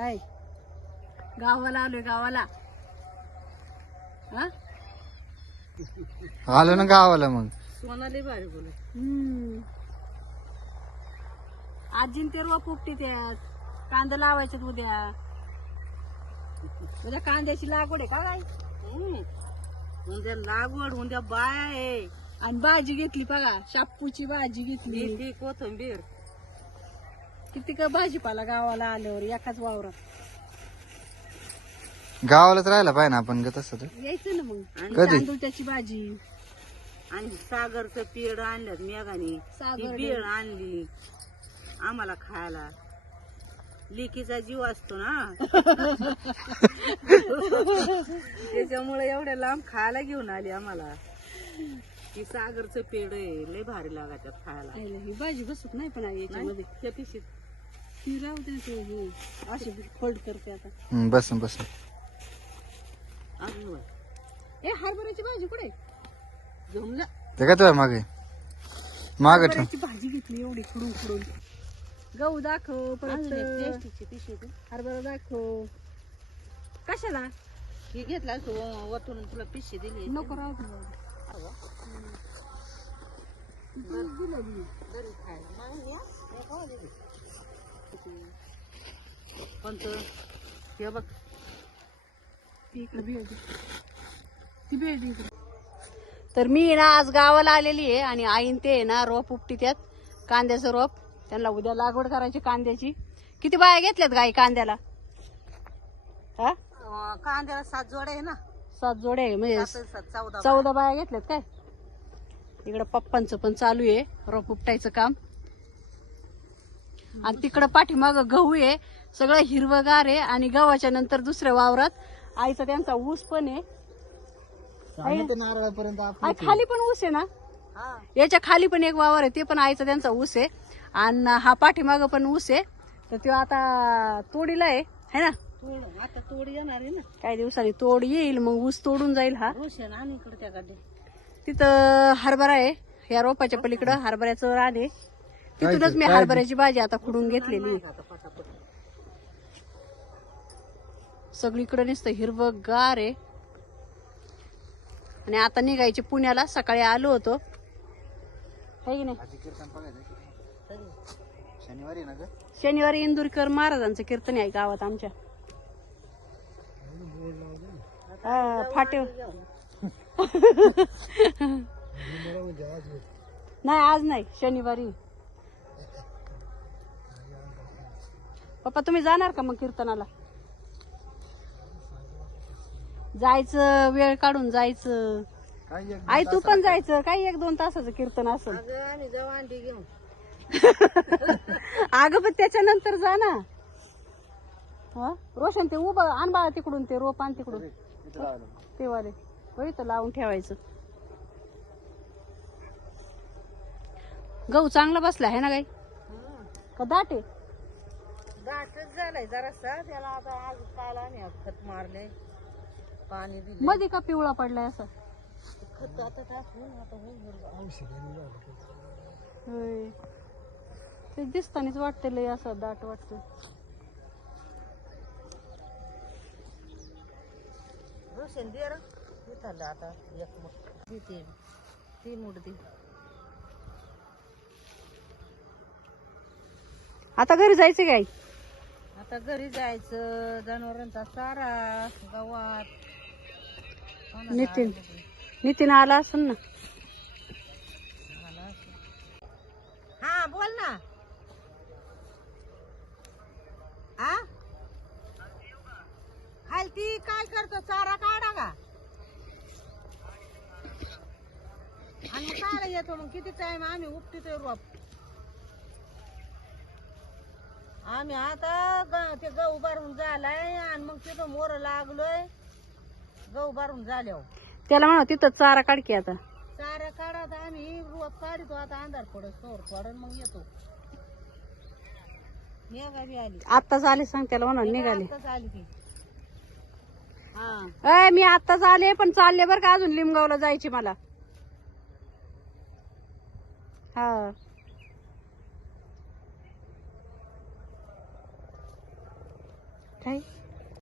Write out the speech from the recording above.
काय? गावाला आलोय गावाला. हा? आलो ना गावाला मग. सोनाली भारी बोलत. हम्म. आजीन ते रोप उपटी त्यात कांदा लावायचे उद्या. उद्या कांद्याची लागवड आहे का काय उद्या लागवड उद्या बाया आहे. आणि भाजी घेतली बघा शापूची भाजी घेतली. मेथी कोथंबीर. किती का भाजीपाला गावाला आल्यावर एकाच वावरात? गावालाच राहायला पाहिजे ना आपण ग तसं तर. यायचं ना मग. आणि कधी? तांदूळच्याची भाजी. आणि सागरचं पेड आणलं मेघाने. सागर. बेळ आणली. आम्हाला खायला. लिकीचा जीव असतो ना. त्याच्यामुळे एवढ्या लांब खायला घेऊन आली आम्हाला. ती सागरचं पेड आहे. लय भारी लागायच्यात खायला. आईला ही भाजी बसत नाही पण आई याच्यामध्ये. त्या पिशीत राहू दे ते हे अशी फोल्ड करते आता हम्म. ए हरभऱ्याची भाजी कुठे जमलं ते काय तुझ्या मागे माग ठेव हरभऱ्याची भाजी घेतली एवढी खुडून खुडून गहू दाखव परत प्लास्टिकची पिशवी. हरभरा दाखव कशाला हे घेतला व- वरतून तुला पिशवी दिली नको राहू दे बाबा. घरी खायला. मग या, हे खाऊ दे. हे बघ. ती इकडे. ती. तर मी ना आज गावाला आलेली आहे आणि आईन ते आहे ना रोप उपटी त्यात कांद्याचं रोप. त्यांना उद्या लागवड करायची कांद्याची. किती बाया घेतल्यात गाई कांद्याला? हा? कांद्याला सात जोड्या आहे ना. सात जोडे आहे, म्हणजे चौदा बाया घेतल्यात काय? इकडं पप्पांचं पण चालू आहे रोप उपटायचं काम. आणि तिकडं पाठीमाग गहू आहे. सगळं हिरवगार आहे आणि गव्हाच्या नंतर दुसऱ्या वावरात आईचा त्यांचा ऊस पण आहे. नारळापर्यंत खाली पण ऊस आहे ना? हा. याच्या खाली पण एक वावर आहे ते पण आईचा त्यांचा ऊस आहे. आणि हा पाठीमाग पण ऊस आहे. तर तो आता तोडीला आहे है ना? तोड आता तोड येणार आहे ना? काही दिवसांनी तोड येईल मग ऊस तोडून जाईल हा. रोशन आणि इकडे त्या गाडी तिथं हरभरा आहे या रोपाच्या पलीकडं हरभऱ्याचं रान आहे. तिथूनच मी हरभऱ्याची भाजी आता खुडून घेतलेली. सगळीकडे नुसतं हिरवं गार आहे. आणि आता निघायचे पुण्याला सकाळी आलो होतो. है की नाही? शनिवारी ना ग? शनिवारी इंदुरकर महाराजांचं कीर्तन आहे गावात आमच्या. फाटे नाही आज नाही शनिवारी. पप्पा तुम्ही जाणार का मग कीर्तनाला? जायचं वेळ काढून जायचं. काय एक आई तू पण जायचं. काही एक दोन तासाचं कीर्तन असेल. अगं आणि जाऊ अंडी घेऊन. अगं पण त्याच्यानंतर जा ना. हा? रोशन ते उभं आण बाळा तिकडून ते रोप आण तिकडून. ते वाले. हो इथं लावून ठेवायचं. गहू चांगला बसला आहे ना गाई? का दाट आहे? दाटच झालाय जरासा. त्याला आता आज काल आम्ही खत मारले. पाणी दिले. मध्ये का पिवळा पडलाय असं? खत आता टाकून आता होईल होय. ते दिसतानीच वाटते लय असं दाट वाटतं रोशन दे. इथलं आता एक मग. ती मूठ दे. आता घरी जायचं काय? आता घरी जायचं जनावरांचा चारा गावात नितीन? नितीन आला असेल ना. हा बोल ना. हा ती काय करतो? चारा काढा का? आणि काढा येतो मग. किती टाइम आम्ही उपटितोय रोप? आम्ही आता ग- ते गहू भरून झालाय आणि मग तिथं मोर लागलोय. गहू भरून झाल्यावर त्याला म्हणा तिथं चारा काढ की आता. चारा काढा तर आम्ही. रोप काढतो आता. अंधार पडत सोर पडन मग येतो. आली. आत्ताच आले सांग त्याला म्हणा निघाले. आली ती. हा. अय मी आत्ताच आले पण चालले बरं का अजून लिमगावला जायची मला. हा. काय